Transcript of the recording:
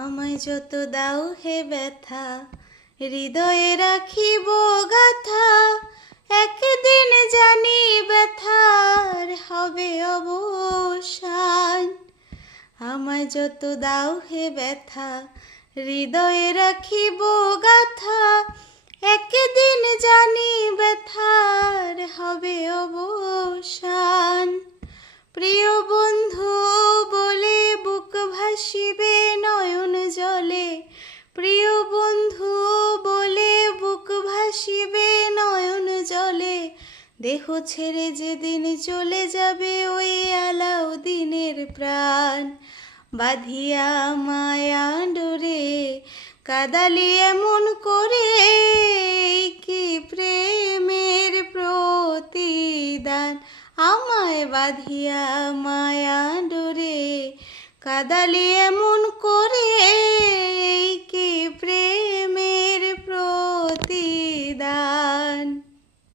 আমায় যত দাও হে ব্যথা, হৃদয়ে রাখিব গাথা। একদিন জানি ব্যথার হবে অবসান। আমায় যত দাও হে ব্যথা, হৃদয়ে রাখিব গাথা। একদিন জানি ব্যথার হবে অবসান। প্রিয় বন্ধু বলে বুক ভাসিবে নয়ন জলে। প্রিয় বন্ধু বলে বুক ভাসিবে নয়ন জলে। দেহ ছেড়ে যেদিন চলে যাবে ওই আলাউদ্দিনের প্রাণ। বাঁধিয়া মায়া ডোরে কাদালি এমন করে, কি প্রেমের প্রতিদান। আমায় বাঁধিয়া মায়া ডোরে কাদালি এমন করে,